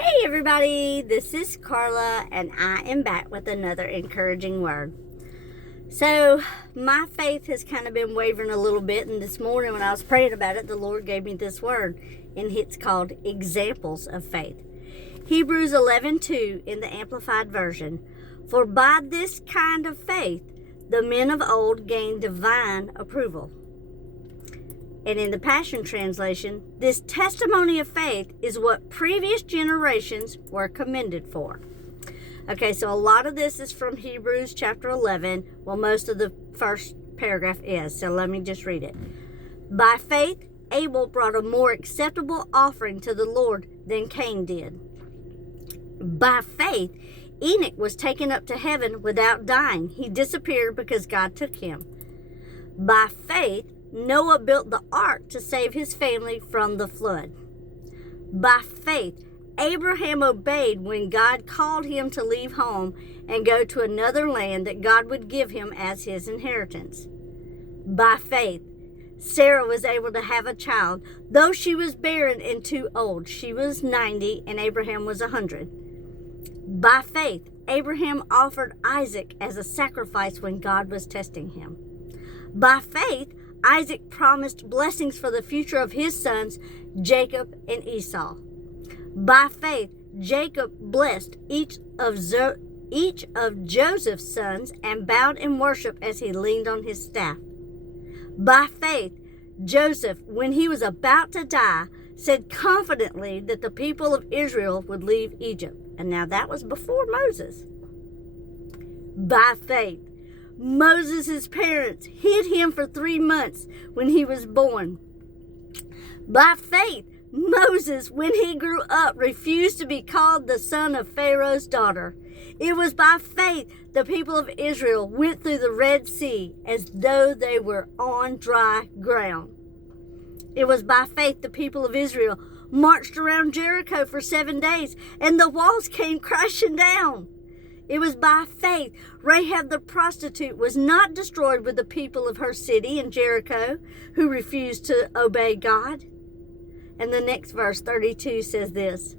Hey everybody, this is Carla and I am back with another encouraging word. So my faith has kind of been wavering a little bit, and this morning when I was praying about it, the Lord gave me this word, and it's called examples of faith. Hebrews 11:2 in the Amplified Version. For by this kind of faith the men of old gained divine approval. And in the Passion Translation, this testimony of faith is what previous generations were commended for. Okay, so a lot of this is from Hebrews chapter 11. Well, most of the first paragraph is, so let me just read it. By faith, Abel brought a more acceptable offering to the Lord than Cain did. By faith, Enoch was taken up to heaven without dying. He disappeared because God took him. By faith, Noah built the ark to save his family from the flood. By faith, Abraham obeyed when God called him to leave home and go to another land that God would give him as his inheritance. By faith, Sarah was able to have a child, though she was barren and too old. She was 90 and Abraham was 100. By faith, Abraham offered Isaac as a sacrifice when God was testing him. By faith, Isaac promised blessings for the future of his sons, Jacob and Esau. By faith, Jacob blessed each of Joseph's sons and bowed in worship as he leaned on his staff. By faith, Joseph, when he was about to die, said confidently that the people of Israel would leave Egypt. And now that was before Moses. By faith, Moses' parents hid him for 3 months when he was born. By faith, Moses, when he grew up, refused to be called the son of Pharaoh's daughter. It was by faith the people of Israel went through the Red Sea as though they were on dry ground. It was by faith the people of Israel marched around Jericho for 7 days and the walls came crashing down. It was by faith Rahab the prostitute was not destroyed with the people of her city in Jericho who refused to obey God. And the next verse, 32, says this.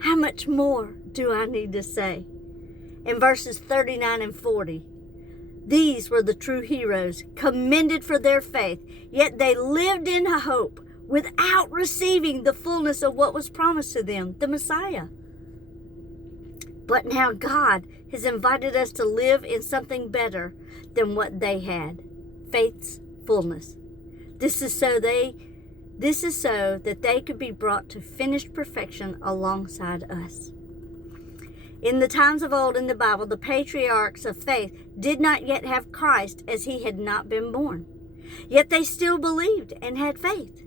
How much more do I need to say? In verses 39 and 40, these were the true heroes, commended for their faith, yet they lived in hope without receiving the fullness of what was promised to them, the Messiah. But now God has invited us to live in something better than what they had, faith's fullness. This is so that they could be brought to finished perfection alongside us. In the times of old in the Bible, the patriarchs of faith did not yet have Christ as he had not been born. Yet they still believed and had faith.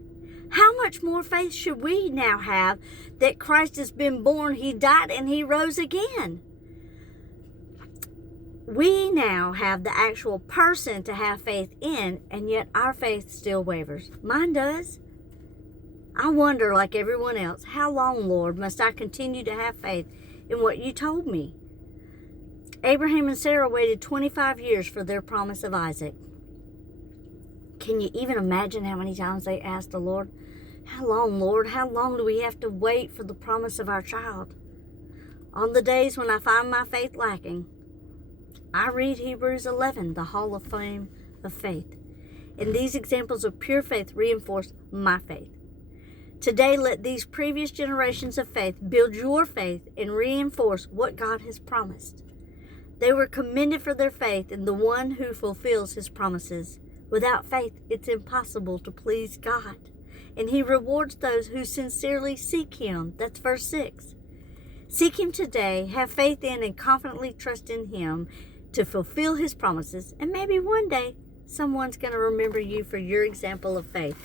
How much more faith should we now have that Christ has been born, he died, and he rose again? We now have the actual person to have faith in, and yet our faith still wavers. Mine does. I wonder, like everyone else, how long, Lord, must I continue to have faith in what you told me? Abraham and Sarah waited 25 years for their promise of Isaac. Can you even imagine how many times they asked the Lord, how long, Lord? How long do we have to wait for the promise of our child? On the days when I find my faith lacking, I read Hebrews 11, the Hall of Fame of Faith. And these examples of pure faith reinforce my faith. Today, let these previous generations of faith build your faith and reinforce what God has promised. They were commended for their faith in the one who fulfills his promises. Without faith, it's impossible to please God. And he rewards those who sincerely seek him. That's verse 6. Seek him today, have faith in and confidently trust in him to fulfill his promises. And maybe one day, someone's going to remember you for your example of faith.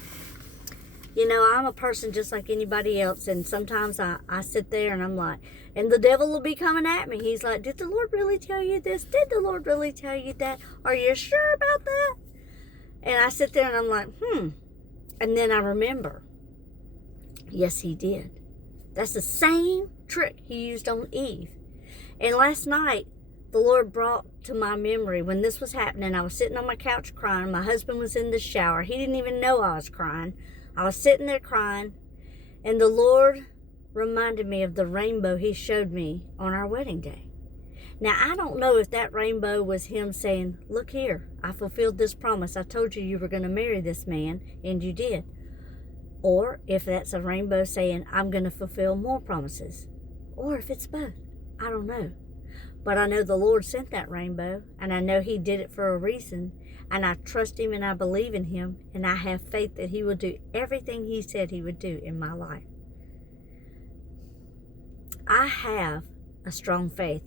You know, I'm a person just like anybody else, and sometimes I sit there and I'm like, and the devil will be coming at me. He's like, did the Lord really tell you this? Did the Lord really tell you that? Are you sure about that? And I sit there and I'm like, And then I remember, yes, he did. That's the same trick he used on Eve. And last night, the Lord brought to my memory when this was happening. I was sitting on my couch crying. My husband was in the shower. He didn't even know I was crying. I was sitting there crying, and the Lord reminded me of the rainbow he showed me on our wedding day. Now, I don't know if that rainbow was him saying, look here, I fulfilled this promise. I told you were going to marry this man, and you did. Or if that's a rainbow saying, I'm going to fulfill more promises. Or if it's both. I don't know. But I know the Lord sent that rainbow, and I know he did it for a reason, and I trust him and I believe in him, and I have faith that he will do everything he said he would do in my life. I have a strong faith.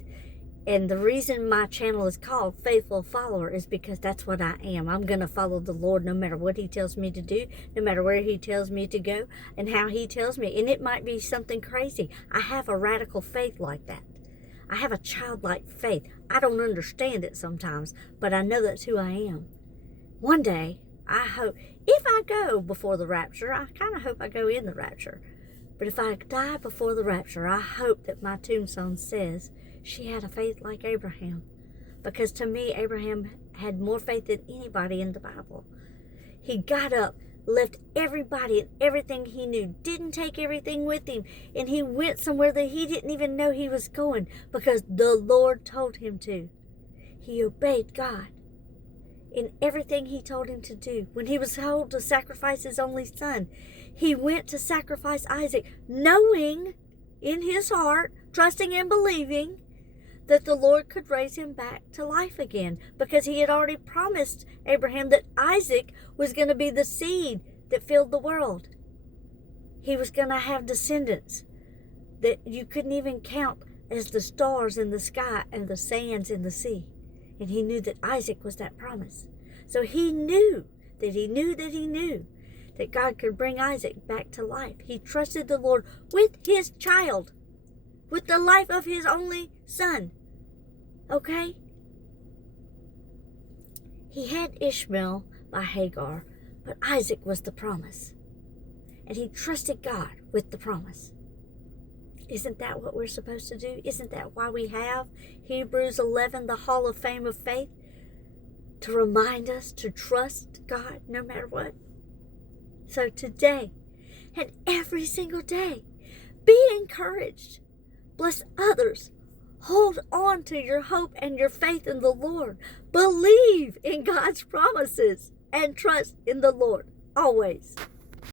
And the reason my channel is called Faithful Follower is because that's what I am. I'm going to follow the Lord no matter what he tells me to do, no matter where he tells me to go, and how he tells me. And it might be something crazy. I have a radical faith like that. I have a childlike faith. I don't understand it sometimes, but I know that's who I am. One day, I hope, if I go before the rapture, I kind of hope I go in the rapture. But if I die before the rapture, I hope that my tombstone says, she had a faith like Abraham. Because to me, Abraham had more faith than anybody in the Bible. He got up, left everybody and everything he knew, didn't take everything with him, and he went somewhere that he didn't even know he was going because the Lord told him to. He obeyed God in everything he told him to do. When he was told to sacrifice his only son, he went to sacrifice Isaac, knowing in his heart, trusting and believing that the Lord could raise him back to life again, because he had already promised Abraham that Isaac was going to be the seed that filled the world. He was going to have descendants that you couldn't even count as the stars in the sky and the sands in the sea. And he knew that Isaac was that promise. So he knew that he knew that he knew that God could bring Isaac back to life. He trusted the Lord with his child, with the life of his only son. Okay? He had Ishmael by Hagar, but Isaac was the promise. And he trusted God with the promise. Isn't that what we're supposed to do? Isn't that why we have Hebrews 11, the Hall of Fame of Faith? To remind us to trust God no matter what. So today, and every single day, be encouraged. Bless others. Hold on to your hope and your faith in the Lord. Believe in God's promises and trust in the Lord always.